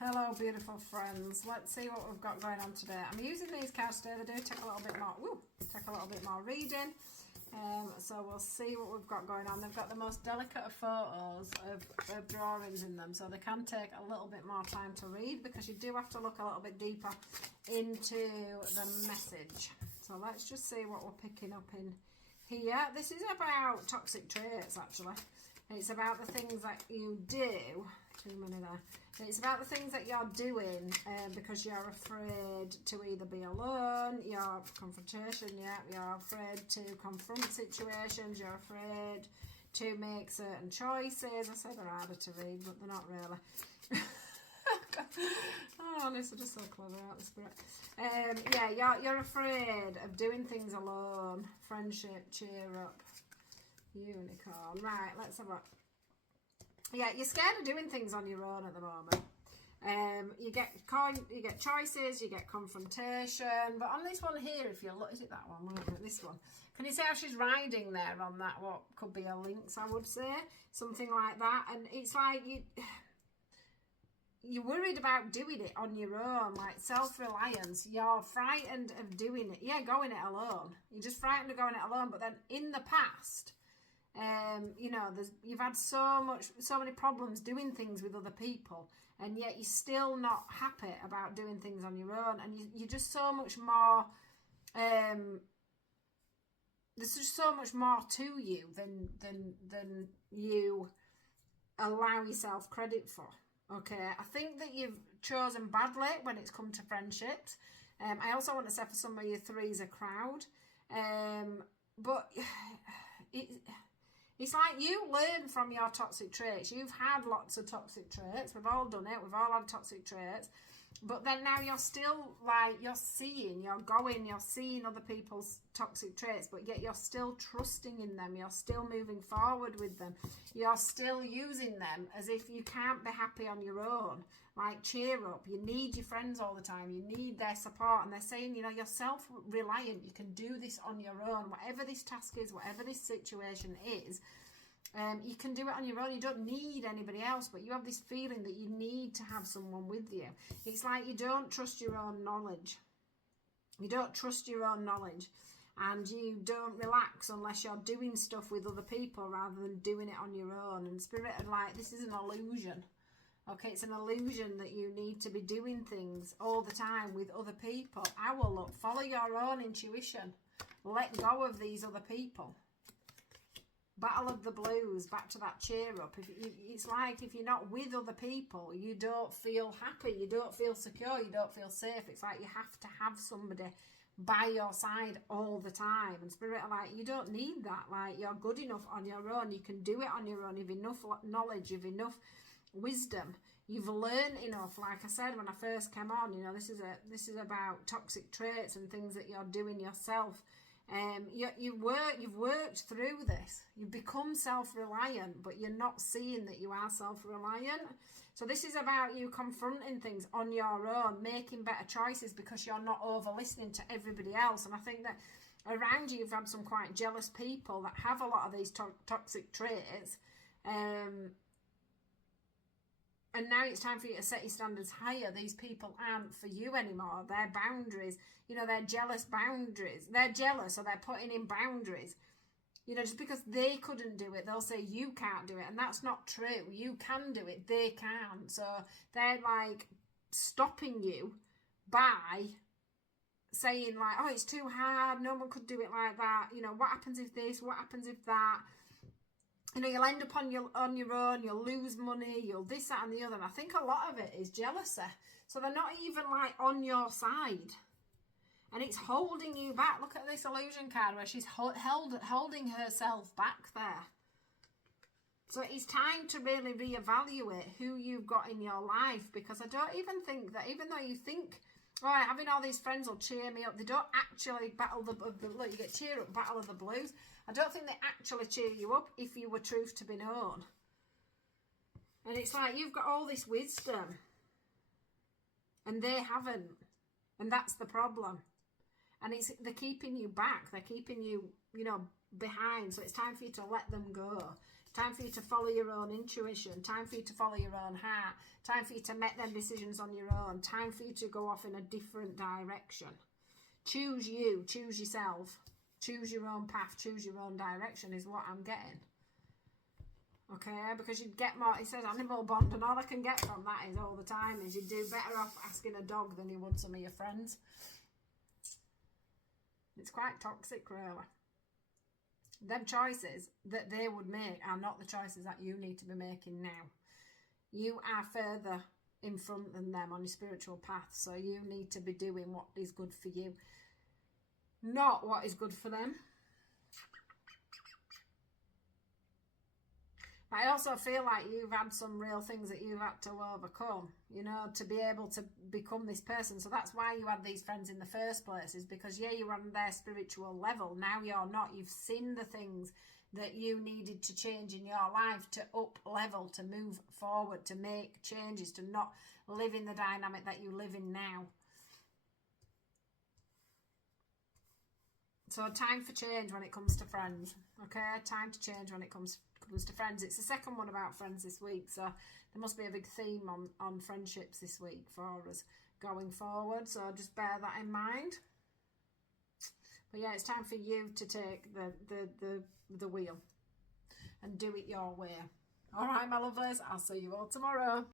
Hello, beautiful friends. Let's see what we've got going on today. I'm using these cards today. They do take a little bit more reading. So we'll see what we've got going on. They've got the most delicate of photos of drawings in them, so they can take a little bit more time to read because you do have to look a little bit deeper into the message. So let's just see what we're picking up in here. This is about toxic traits, actually. It's about the things that you do. Too many there. It's about the things that you're doing because you're afraid to either be alone, you're confrontation, you're afraid to confront situations, you're afraid to make certain choices. I said they're harder to read, but they're not really. Oh, honestly, they're just so clever out the spirit. Yeah, you're afraid of doing things alone. Friendship, cheer up, unicorn. Right, let's have a look. Yeah, you're scared of doing things on your own at the moment. You get choices, you get confrontation. But on this one here, if you look, is it that one? This one. Can you see how she's riding there on that? What could be a lynx, I would say, something like that. And it's like you're worried about doing it on your own, like self-reliance. You're frightened of doing it. Yeah, going it alone. You're just frightened of going it alone. But then in the past, you've had so many problems doing things with other people, and yet you're still not happy about doing things on your own, and you're just so much more. There's just so much more to you than you allow yourself credit for. Okay, I think that you've chosen badly when it's come to friendships. I also want to say for some of your threes a crowd, but it's like you learn from your toxic traits. You've had lots of toxic traits. We've all done it. We've all had toxic traits. But then now you're still you're seeing other people's toxic traits, but yet you're still trusting in them. You're still moving forward with them. You're still using them as if you can't be happy on your own. Like, cheer up. You need your friends all the time. You need their support. And they're saying, you're self-reliant. You can do this on your own. Whatever this task is, whatever this situation is, you can do it on your own. You don't need anybody else, but you have this feeling that you need to have someone with you. It's like you don't trust your own knowledge. You don't trust your own knowledge. And you don't relax unless you're doing stuff with other people rather than doing it on your own. And Spirit are like, this is an illusion. Okay, it's an illusion that you need to be doing things all the time with other people. Owl, look, follow your own intuition. Let go of these other people. Battle of the blues, back to that cheer up. It's like if you're not with other people, you don't feel happy, you don't feel secure, you don't feel safe. It's like you have to have somebody by your side all the time. And Spirit are like, you don't need that. Like, you're good enough on your own. You can do it on your own. You've enough knowledge, you've enough wisdom, you've learned enough. Like I said when I first came on, this is about toxic traits and things that you're doing yourself. You've worked through this. You've become self-reliant, but you're not seeing that you are self-reliant. So this is about you confronting things on your own, making better choices because you're not over listening to everybody else. And I think that around you, you've had some quite jealous people that have a lot of these toxic traits. And now it's time for you to set your standards higher. These people aren't for you anymore. Their boundaries, they're jealous boundaries. They're jealous, or they're putting in boundaries. Just because they couldn't do it, they'll say you can't do it. And that's not true. You can do it. They can't. So they're like stopping you by saying like, oh, it's too hard. No one could do it like that. What happens if this? What happens if that? You'll end up on your own, you'll lose money, you'll this, that and the other. And I think a lot of it is jealousy. So they're not even like on your side. And it's holding you back. Look at this illusion card where she's holding herself back there. So it's time to really reevaluate who you've got in your life, because I don't even think that, even though you think, all right, having all these friends will cheer me up, they don't actually look, you get cheer up, battle of the blues. I don't think they actually cheer you up if you were truth to be known. And it's like you've got all this wisdom and they haven't. And that's the problem. And they're keeping you back. They're keeping you, behind. So it's time for you to let them go. Time for you to follow your own intuition. Time for you to follow your own heart. Time for you to make them decisions on your own. Time for you to go off in a different direction. Choose you. Choose yourself. Choose your own path. Choose your own direction is what I'm getting. Okay, because you'd get more, it says animal bond, and all I can get from that is all the time is you'd do better off asking a dog than you would some of your friends. It's quite toxic, really. Them choices that they would make are not the choices that you need to be making now. You are further in front than them on your spiritual path, so you need to be doing what is good for you, not what is good for them. I also feel like you've had some real things that you've had to overcome, you know, to be able to become this person. So that's why you had these friends in the first place, is because, yeah, you were on their spiritual level. Now you're not. You've seen the things that you needed to change in your life to up level, to move forward, to make changes, to not live in the dynamic that you live in now. So time for change when it comes to friends, okay? Time to change when it comes to friends. It's the second one about friends this week, so there must be a big theme on friendships this week for us going forward, so just bear that in mind. But yeah, it's time for you to take the wheel and do it your way. All right, my lovelies, I'll see you all tomorrow.